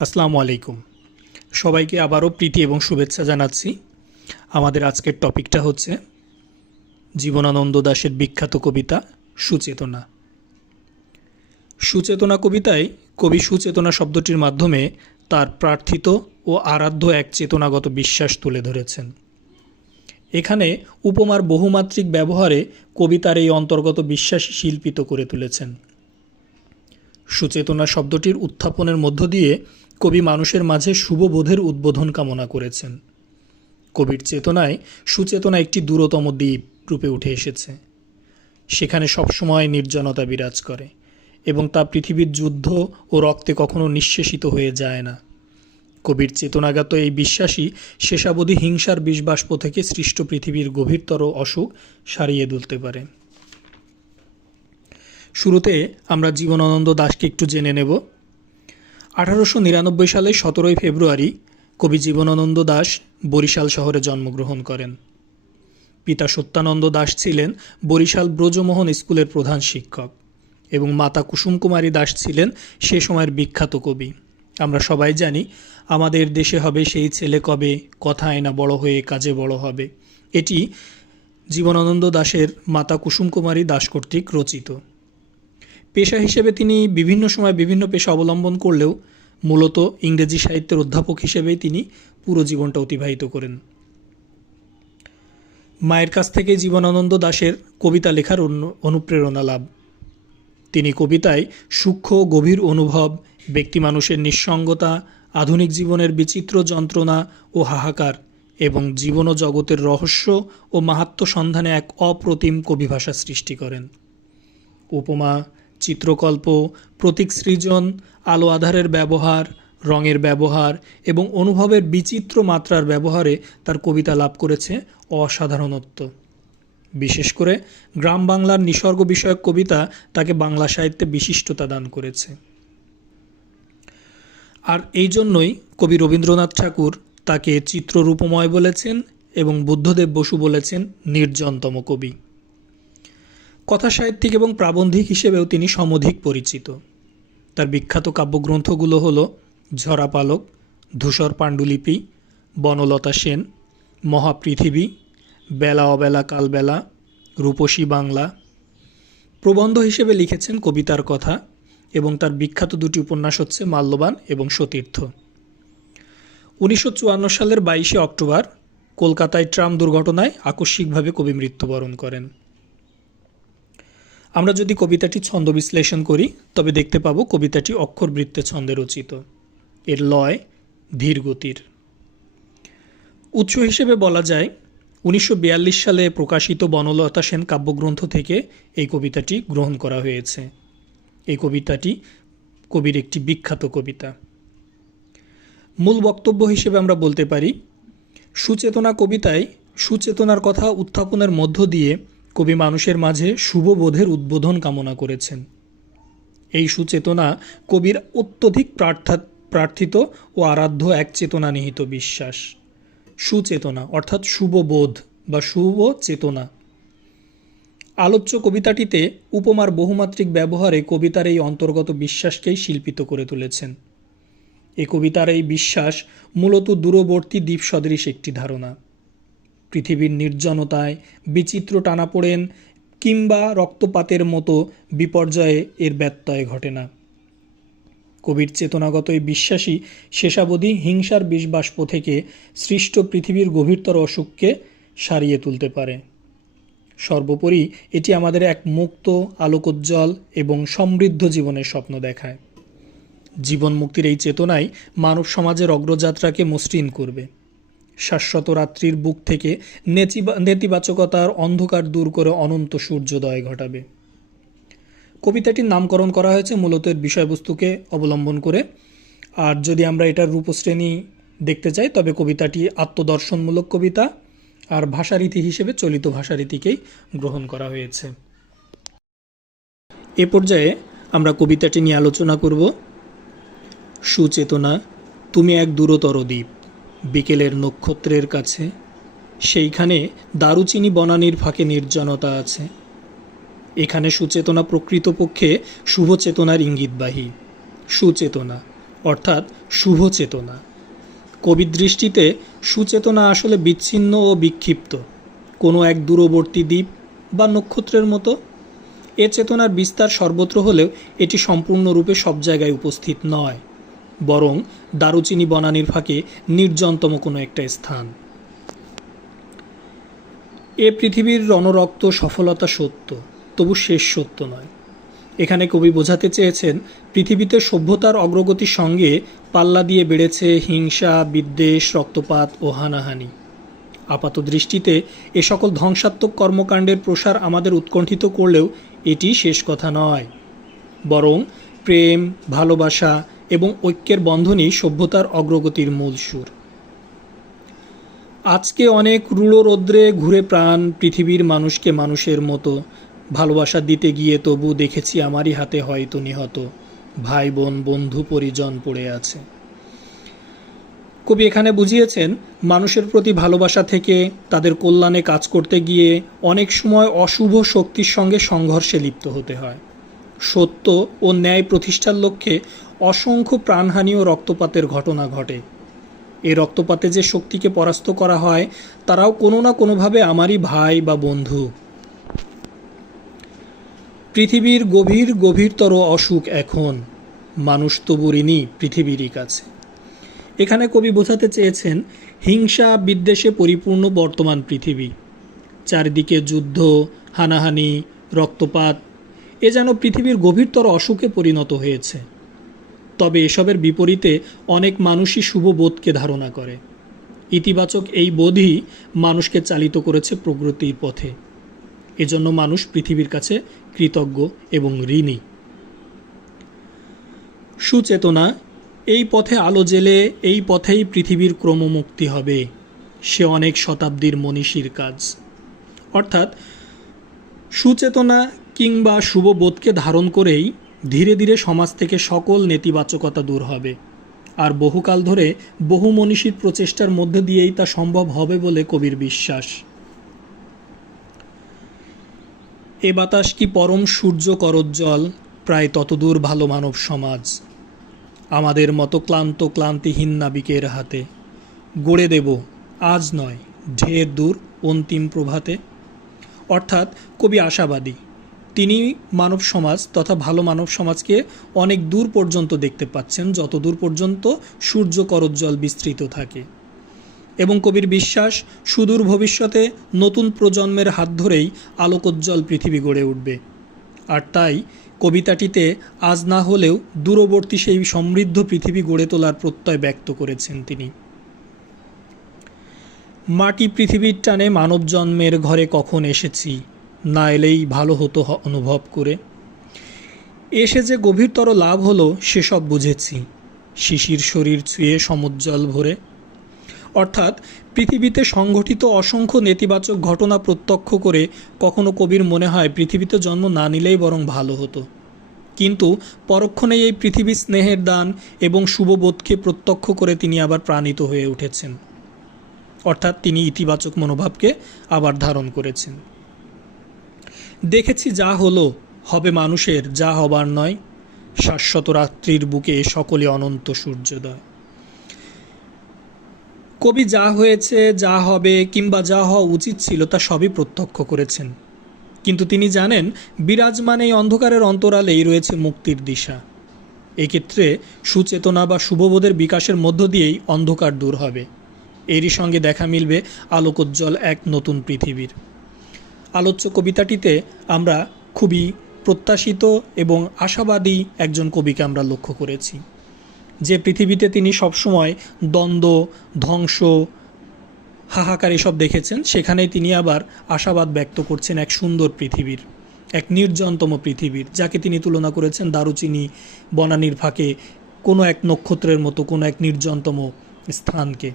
আসসালামু আলাইকুম। সবাইকে আবারও প্রীতি এবং শুভেচ্ছা জানাচ্ছি। আমাদের আজকের টপিকটা হচ্ছে জীবনানন্দ দাশের বিখ্যাত কবিতা সুচেতনা। সুচেতনা কবিতায় কবি সুচেতনা শব্দটির মাধ্যমে তার প্রার্থিত ও আরাধ্য এক চেতনাগত বিশ্বাস তুলে ধরেছেন। এখানে উপমার বহুমাত্রিক ব্যবহারে কবিতার এই অন্তর্গত বিশ্বাস শিল্পিত করে তুলেছেন। সুচেতনা শব্দটির উত্থাপনের মধ্য দিয়ে কবি মানুষের মাঝে শুভবোধের উদ্বোধন কামনা করেছেন। কবির চেতনায় সুচেতনা একটি দূরতম দ্বীপ রূপে উঠে এসেছে। সেখানে সবসময় নির্জনতা বিরাজ করে এবং তা পৃথিবীর যুদ্ধ ও রক্তে কখনো নিঃশেষিত হয়ে যায় না। কবির চেতনাগত এই বিশ্বাসই শেষাবধি হিংসার বিষবাষ্প থেকে সৃষ্ট পৃথিবীর গভীরতর অসুখ সারিয়ে তুলতে পারে। শুরুতে আমরা জীবনানন্দ দাশকে একটু জেনে নেব। 1899 সালে 17 ফেব্রুয়ারি কবি জীবনানন্দ দাশ বরিশাল শহরে জন্মগ্রহণ করেন। পিতা সত্যানন্দ দাশ ছিলেন বরিশাল ব্রজমোহন স্কুলের প্রধান শিক্ষক এবং মাতা কুসুম কুমারী দাশ ছিলেন সে সময়ের বিখ্যাত কবি। আমরা সবাই জানি, আমাদের দেশে হবে সেই ছেলে কবে, কথায় না বড় হয়ে কাজে বড় হবে। এটি জীবনানন্দ দাশের মাতা কুসুম কুমারী দাশ কর্তৃক রচিত। পেশা হিসেবে তিনি বিভিন্ন সময় বিভিন্ন পেশা অবলম্বন করলেও মূলত ইংরেজি সাহিত্যের অধ্যাপক হিসেবেই তিনি পুরো জীবনটা অতিবাহিত করেন। মায়ের কাছ থেকে জীবনানন্দ দাশের কবিতা লেখার অনুপ্রেরণা লাভ। তিনি কবিতায় সূক্ষ্ম গভীর অনুভব, ব্যক্তি মানুষের নিঃসঙ্গতা, আধুনিক জীবনের বিচিত্র যন্ত্রণা ও হাহাকার এবং জীবন ও জগতের রহস্য ও মাহাত্ম্য সন্ধানে এক অপ্রতিম কবিভাষা সৃষ্টি করেন। উপমা, চিত্রকল্প, প্রতীক সৃজন, আলো আধারের ব্যবহার, রঙের ব্যবহার এবং অনুভবের বিচিত্র মাত্রার ব্যবহারে তার কবিতা লাভ করেছে অসাধারণত্ব। বিশেষ করে গ্রাম বাংলার নিসর্গ বিষয়ক কবিতা তাকে বাংলা সাহিত্যে বিশিষ্টতা দান করেছে। আর এই জন্যই কবি রবীন্দ্রনাথ ঠাকুর তাকে চিত্ররূপময় বলেছেন এবং বুদ্ধদেব বসু বলেছেন নির্জনতম কবি। কথা সাহিত্যিক এবং প্রাবন্ধিক হিসেবেও তিনি সমধিক পরিচিত। তার বিখ্যাত কাব্যগ্রন্থগুলো হল ঝরাপালক, ধূসর পাণ্ডুলিপি, বনলতা সেন, মহাপৃথিবী, বেলা অবেলা কালবেলা, রূপসী বাংলা। প্রবন্ধ হিসেবে লিখেছেন কবিতার কথা এবং তার বিখ্যাত দুটি উপন্যাস হচ্ছে মাল্যবান এবং সতীর্থ। 1954 সালের 22 অক্টোবর কলকাতায় ট্রাম দুর্ঘটনায় আকস্মিকভাবে কবি মৃত্যুবরণ করেন। আমরা যদি কবিতাটি ছন্দ বিশ্লেষণ করি তবে দেখতে পাবো কবিতাটি অক্ষরবৃত্তে ছন্দে রচিত। এর লয় ধীর গতির। উৎস হিসেবে বলা যায় 1942 সালে প্রকাশিত বনলতা সেন কাব্যগ্রন্থ থেকে এই কবিতাটি গ্রহণ করা হয়েছে। এই কবিতাটি কবির একটি বিখ্যাত কবিতা। মূল বক্তব্য হিসেবে আমরা বলতে পারি, সুচেতনা কবিতায় সুচেতনার কথা উত্থাপনের মধ্য দিয়ে কবি মানুষের মাঝে শুভবোধের উদ্বোধন কামনা করেছেন। এই সুচেতনা কবির অত্যধিক প্রার্থিত ও আরাধ্য এক চেতনা নিহিত বিশ্বাস। সুচেতনা অর্থাৎ শুভবোধ বা শুভ চেতনা। আলোচ্য কবিতাটিতে উপমার বহুমাত্রিক ব্যবহারে কবিতার এই অন্তর্গত বিশ্বাসকেই শিল্পিত করে তুলেছেন। এই কবিতার এই বিশ্বাস মূলত দূরবর্তী দ্বীপ সদৃশ একটি ধারণা। পৃথিবীর নির্জনতায় বিচিত্র টানাপোড়েন কিংবা রক্তপাতের মতো বিপর্যয়ে এর ব্যত্যয় ঘটে না। কবির চেতনাগত এই বিশ্বাসই শেষাবধি হিংসার বিষবাষ্প থেকে সৃষ্ট পৃথিবীর গভীরতর অসুখকে সারিয়ে তুলতে পারে। সর্বোপরি এটি আমাদের এক মুক্ত, আলোকোজ্জ্বল এবং সমৃদ্ধ জীবনের স্বপ্ন দেখায়। জীবন মুক্তির এই চেতনাই মানব সমাজের অগ্রযাত্রাকে মসৃণ করবে। শাশ্বত রাত্রির বুক থেকে নেতিবাচকতার অন্ধকার দূর করে অনন্ত সূর্যোদয় ঘটাবে। কবিতাটির নামকরণ করা হয়েছে মূলত এর বিষয়বস্তুকে অবলম্বন করে। আর যদি আমরা এটার রূপশ্রেণী দেখতে চাই তবে কবিতাটি আত্মদর্শনমূলক কবিতা, আর ভাষারীতি হিসেবে চলিত ভাষারীতিকেই গ্রহণ করা হয়েছে। এ পর্যায়ে আমরা কবিতাটি নিয়ে আলোচনা করব। সুচেতনা, তুমি এক দূরতর দ্বীপ, বিকেলের নক্ষত্রের কাছে, সেইখানে দারুচিনি বনানীর ফাঁকে নির্জনতা আছে। এখানে সুচেতনা প্রকৃতপক্ষে শুভ চেতনার ইঙ্গিতবাহী। সুচেতনা অর্থাৎ শুভ চেতনা। কবির দৃষ্টিতে সুচেতনা আসলে বিচ্ছিন্ন ও বিক্ষিপ্ত, কোনো এক দূরবর্তী দ্বীপ বা নক্ষত্রের মতো। এ চেতনার বিস্তার সর্বত্র হলেও এটি সম্পূর্ণরূপে সব জায়গায় উপস্থিত নয়, বরং দারুচিনি বনানীর ফাঁকে নির্জনতম কোনো একটা স্থান। এ পৃথিবীর রণরক্ত সফলতা সত্য, তবু শেষ সত্য নয়। এখানে কবি বোঝাতে চেয়েছেন পৃথিবীতে সভ্যতার অগ্রগতির সঙ্গে পাল্লা দিয়ে বেড়েছে হিংসা, বিদ্বেষ, রক্তপাত ও হানাহানি। আপাত দৃষ্টিতে এ সকল ধ্বংসাত্মক কর্মকাণ্ডের প্রসার আমাদের উৎকণ্ঠিত করলেও এটি শেষ কথা নয়, বরং প্রেম, ভালোবাসা এবং ঐক্যের বন্ধনই সভ্যতার অগ্রগতির মূল সুর। আজকে অনেক রূঢ় রৌদ্রে ঘুরে প্রাণ পৃথিবীর মানুষকে মানুষের মতো ভালোবাসা দিতে গিয়ে তবু দেখেছি আমারই হাতে হয়তো নিহত ভাই বোন, বন্ধু, পরিজন পড়ে আছে। কবি এখানে বুঝিয়েছেন মানুষের প্রতি ভালোবাসা থেকে তাদের কল্যাণে কাজ করতে গিয়ে অনেক সময় অশুভ শক্তির সঙ্গে সংঘর্ষে লিপ্ত হতে হয়। সত্য ও ন্যায় প্রতিষ্ঠার লক্ষ্যে অসংখ্য প্রাণহানি ও রক্তপাতের ঘটনা ঘটে। এই রক্তপাতে যে শক্তিকে পরাস্ত করা হয় তারাও কোনো না কোনোভাবে আমারই ভাই বা বন্ধু। পৃথিবীর গভীরতর অসুখ এখন, মানুষ তবু ঋণী পৃথিবীরই কাছে। এখানে কবি বোঝাতে চেয়েছেন হিংসা, বিদ্বেষে পরিপূর্ণ বর্তমান পৃথিবী। চারিদিকে যুদ্ধ, হানাহানি, রক্তপাত, এ যেন পৃথিবীর গভীরতর অসুখে পরিণত হয়েছে। তবে এসবের বিপরীতে অনেক মানুষই শুভ বোধকে ধারণা করে। ইতিবাচক এই বোধই মানুষকে চালিত করেছে প্রগতির পথে। এজন্য মানুষ পৃথিবীর কাছে কৃতজ্ঞ এবং ঋণী। সুচেতনা, এই পথে আলো জেলে এই পথেই পৃথিবীর ক্রমমুক্তি হবে, সে অনেক শতাব্দীর মনীষীর কাজ। অর্থাৎ সুচেতনা কিংবা শুভবোধকে ধারণ করেই ধীরে ধীরে সমাজ থেকে সকল নেতিবাচকতা দূর হবে, আর বহুকাল ধরে বহু মনীষীর প্রচেষ্টার মধ্য দিয়েই তা সম্ভব হবে বলে কবির বিশ্বাস। এ বাতাস কি পরম সূর্য করজ্জ্বল, প্রায় ততদূর ভালো মানব সমাজ। আমাদের মতো ক্লান্তিহীন নাবিকের হাতে গড়ে দেব আজ নয় ঢের দূর অন্তিম প্রভাতে। অর্থাৎ কবি আশাবাদী। তিনি মানব সমাজ তথা ভালো মানব সমাজকে অনেক দূর পর্যন্ত দেখতে পাচ্ছেন, যত দূর পর্যন্ত সূর্য করজ্জ্বল বিস্তৃত থাকে। এবং কবির বিশ্বাস সুদূর ভবিষ্যতে নতুন প্রজন্মের হাত ধরেই আলোকোজ্জ্বল পৃথিবী গড়ে উঠবে। আর তাই কবিতাটিতে আজ না হলেও দূরবর্তী সেই সমৃদ্ধ পৃথিবী গড়ে তোলার প্রত্যয় ব্যক্ত করেছেন তিনি। মাটি পৃথিবীর টানে মানব জন্মের ঘরে কখন এসেছি, না এলেই ভালো হতো অনুভব করে। এসে যে গভীরতর লাভ হলো সেসব বুঝেছি, শিশির শরীর ছুঁয়ে সমুজ্জ্বল ভরে। অর্থাৎ পৃথিবীতে সংঘটিত অসংখ্য নেতিবাচক ঘটনা প্রত্যক্ষ করে কখনো কবির মনে হয় পৃথিবীতে জন্ম না নিলেই বরং ভালো হতো। কিন্তু পরক্ষণেই এই পৃথিবী স্নেহের দান এবং শুভবোধকে প্রত্যক্ষ করে তিনি আবার প্রাণিত হয়ে উঠেছেন। অর্থাৎ তিনি ইতিবাচক মনোভাবকে আবার ধারণ করেছেন। দেখেছি যা হলো হবে মানুষের, যা হবার নয়, শাশ্বত রাত্রির বুকে সকলে অনন্ত সূর্যোদয়। কবি যা হয়েছে, যা হবে কিংবা যা হওয়া উচিত ছিল তা সবই প্রত্যক্ষ করেছেন। কিন্তু তিনি জানেন বিরাজমান এই অন্ধকারের অন্তরালেই রয়েছে মুক্তির দিশা। এক্ষেত্রে সুচেতনা বা শুভবোধের বিকাশের মধ্য দিয়েই অন্ধকার দূর হবে। এরই সঙ্গে দেখা মিলবে আলোকোজ্জ্বল এক নতুন পৃথিবীর। আলোচ্য কবিতাটিতে আমরা খুবই প্রত্যাশিত এবং আশাবাদী একজন কবিকে আমরা লক্ষ্য করেছি, যে পৃথিবীতে তিনি সবসময় দ্বন্দ্ব, ধ্বংস, হাহাকার এসব দেখেছেন, সেখানেই তিনি আবার আশাবাদ ব্যক্ত করছেন এক সুন্দর পৃথিবীর, এক নির্জনতম পৃথিবীর, যাকে তিনি তুলনা করেছেন দারুচিনি বনানীর ফাঁকে কোনো এক নক্ষত্রের মতো কোনো এক নির্জনতম স্থানকে।